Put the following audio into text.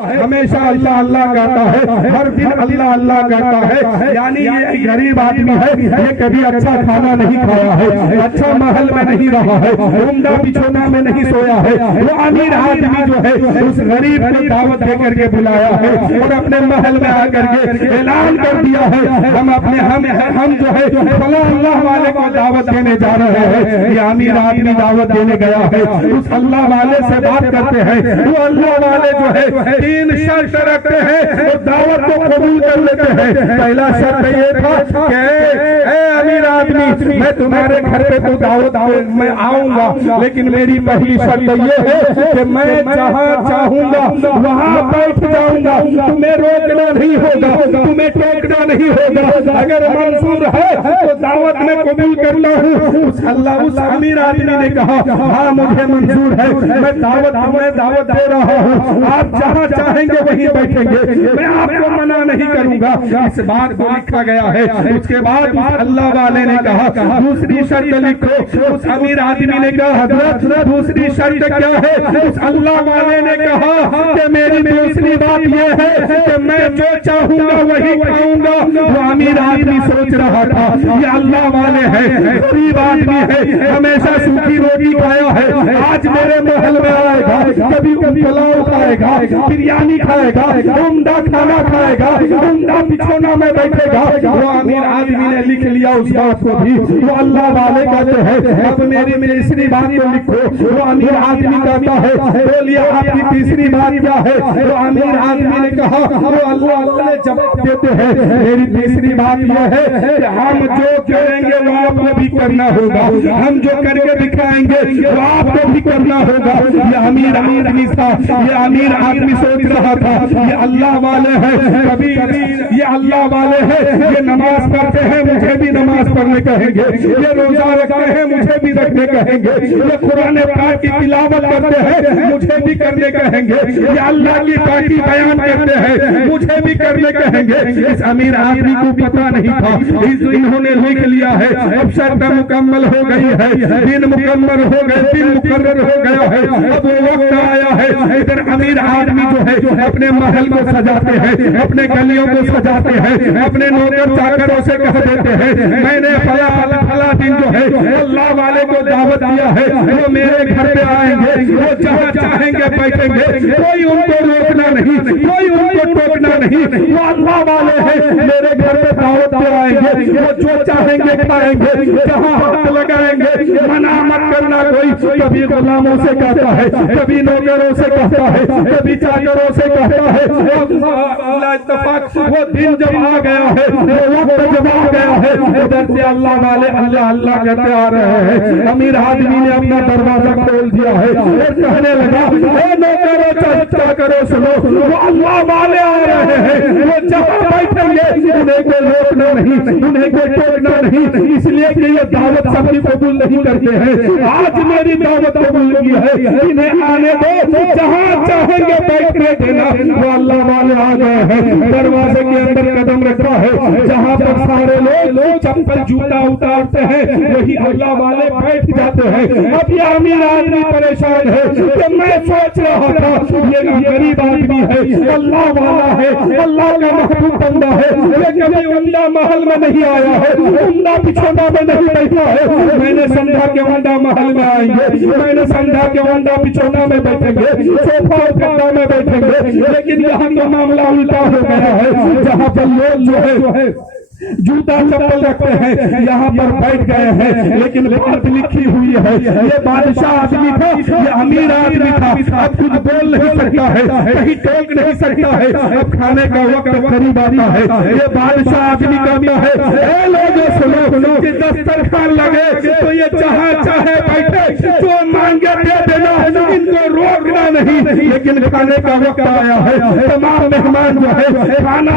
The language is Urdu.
ہمیشہ اللہ اللہ کہتا ہے، ہر دن اللہ اللہ کہتا ہے، یعنی یہ غریب آدمی ہے، یہ کبھی اچھا کھانا نہیں کھایا ہے، اچھا محل میں نہیں رہا ہے، عمدہ بچھونا میں نہیں سویا ہے، وہ امیر آدمی جو ہے اس غریب کو دعوت دے کر کے بلایا ہے اور اپنے محل میں آ کر کے اعلان کر دیا ہے، ہم جو ہے فلاں اللہ والے کو دعوت دینے جا رہے ہیں۔ یہ امیر آدمی دعوت دینے گیا ہے، اس اللہ والے سے بات کرتے ہیں، وہ اللہ والے جو ہے تین شرط رکھتے ہیں، وہ دعوت کو قبول کر لیتے ہیں۔ پہلا شرط یہ تھا کہ اے امیر آدمی، میں تمہارے گھر پہ تو دعوت میں آؤں گا، لیکن میری پہلی شرط یہ ہے کہ میں جہاں چاہوں گا وہاں بیٹھ جاؤں گا، تمہیں روکنا نہیں ہوگا، تمہیں ٹوکنا نہیں ہوگا، اگر منظور ہے تو دعوت میں قبول کرتا ہوں۔ اس امیر آدمی نے کہا ہاں مجھے منظور ہے، میں دعوت دے رہا ہوں، آپ جہاں چاہیں گے وہیں بیٹھیں گے، میں آپ کو منع نہیں کروں گا۔ اس بات کو لکھا گیا ہے۔ اس کے بعد اللہ والے نے کہا دوسری شرط لکھو۔ اس امیر آدمی نے کہا حضرت دوسری شرط کیا ہے؟ اس اللہ والے نے کہا کہ میری دوسری بات یہ ہے کہ میں جو چاہوں گا وہی کھاؤں گا۔ وہ امیر آدمی سوچ رہا تھا یہ اللہ والے ہیں، غریب آدمی ہے، ہمیشہ سوکھی روٹی کھایا ہے، آج میرے محل میں آئے گا، کبھی پلاؤ کھائے گا، بریانی کھائے گا، عمدہ کھانا کھائے گا، عمدہ بچھونا میں بیٹھے گا۔ وہ امیر آدمی نے لکھ لیا اس بات کو بھی۔ وہ اللہ والے کہتے ہیں اب میری تیسری بات کو لکھو۔ وہ امیر آدمی کہتا ہے بولیے آپ کی تیسری بات کیا ہے؟ وہ امیر آدمی نے کہا وہ اللہ والے جواب دیتے ہیں میری تیسری بات یہ ہے کہ ہم جو کریں گے وہ آپ کو بھی کرنا ہوگا، ہم جو کر کے دکھائیں گے وہ آپ کو بھی کرنا ہوگا۔ یہ امیر آدمی تھا، یہ امیر آدمی سوچ رہا تھا یہ اللہ والے ہیں، کبھی یہ اللہ والے ہیں، یہ نماز پڑھتے ہیں مجھے بھی نماز پڑھنے کہیں گے، یہ روزہ رکھتے ہیں مجھے بھی رکھنے کہیں گے، یہ قرآن پاک کی تلاوت کرتے ہیں مجھے بھی کرنے کہیں گے، یہ اللہ کی پاکی بیان کرتے ہیں مجھے بھی کرنے کہیں گے۔ اس امیر آدمی کو پتہ نہیں تھا، انہوں نے لکھ لیا ہے، اب شرط مکمل ہو گئی ہے، دن مکمل ہو گئے، دن مقرر ہو گیا ہے، اب وہ وقت آیا ہے۔ ادھر امیر آدمی جو ہے اپنے محل کو سجاتے ہیں، اپنے گلیوں کو سجاتے ہیں، اپنے نوکر چاکروں سے کہہ دیتے ہیں میں نے فلاں دن جو ہے اللہ والے کو دعوت دیا ہے، وہ میرے گھر پہ آئیں گے، وہ جہاں چاہیں گے بیٹھیں گے، کوئی ان کو روکنا نہیں، کوئی ان کو ٹوکنا نہیں، وہ اللہ والے ہیں، میرے گھر پہ دعوت پہ آئیں گے، وہ جو چاہیں گے کھائیں گے، جہاں ہاتھ لگائیں گے، منع مت کرنا کوئی۔ کبھی غلاموں سے کہتا ہے، کبھی نوکروں سے کہتا ہے، کبھی چاکروں سے کہتا ہے۔ اللہ اتفاق وہ دن جب آ گیا ہے، وہ وقت جب آ گیا ہے، ادھر سے اللہ والے اللہ اللہ کہتے آ رہے ہیں۔ امیر آدمی نے اپنا دروازہ کھول دیا ہے اور کہنے لگا اے نوکروں چاکروں سنو، وہ اللہ والے آ رہے ہیں، وہ جہاں بیٹھیں گے انہیں کوئی روکنا نہیں، انہیں کوئی ٹوکنا نہیں، اس لیے کہ یہ دعوت سب کی قبول نہیں کرتے ہیں۔ آج میری دعوت قبول کی ہے، انہیں آنے دو، جہاں چاہیں گے بیٹھنے دینا۔ وہ اللہ والے آ گئے ہیں، دروازے کے اندر قدم رکھا ہے، جہاں پر سارے لوگ چپل جوتا اتارتے ہیں وہی اللہ والے بیٹھ جاتے ہیں۔ اب یہ امیر آدمی پریشان ہے کہ میں سوچ رہا تھا یہ غریب آدمی ہے، اللہ والا ہے، اللہ کا محبوب بندہ ہے، یہ کبھی عمدہ محل میں نہیں آیا ہے، عمدہ بچھونا میں نہیں بیٹھا ہے۔ میں نے سمجھا کہ عمدہ محل میں آئیں گے، میں نے سمجھا کہ عمدہ بچھونا میں بیٹھیں گے، صوفہ اور گدا میں بیٹھیں گے، لیکن یہاں تو معاملہ الٹا ہو گیا ہے، جہاں پر لوگ جو ہے جوتا چپل رکھتے ہیں یہاں پر بیٹھ گئے ہیں، لیکن بات لکھی ہوئی ہے یہ بادشاہ آدمی تھا، یہ امیر آدمی تھا، اب کچھ بول نہیں سکتا ہے، کہیں ٹوک نہیں سکتا ہے، اب کھانے کا وقت قریب آتا ہے۔ یہ بادشاہ آدمی کہتا ہے اے لوگوں سنو کہ دسترخوان لگے تو یہ جہاں چاہے بیٹھے، جو مانگے دے دینا، ان کو روکنا نہیں، لیکن کھانے کا وقت آیا ہے، تمام مہمان جو ہے کھانا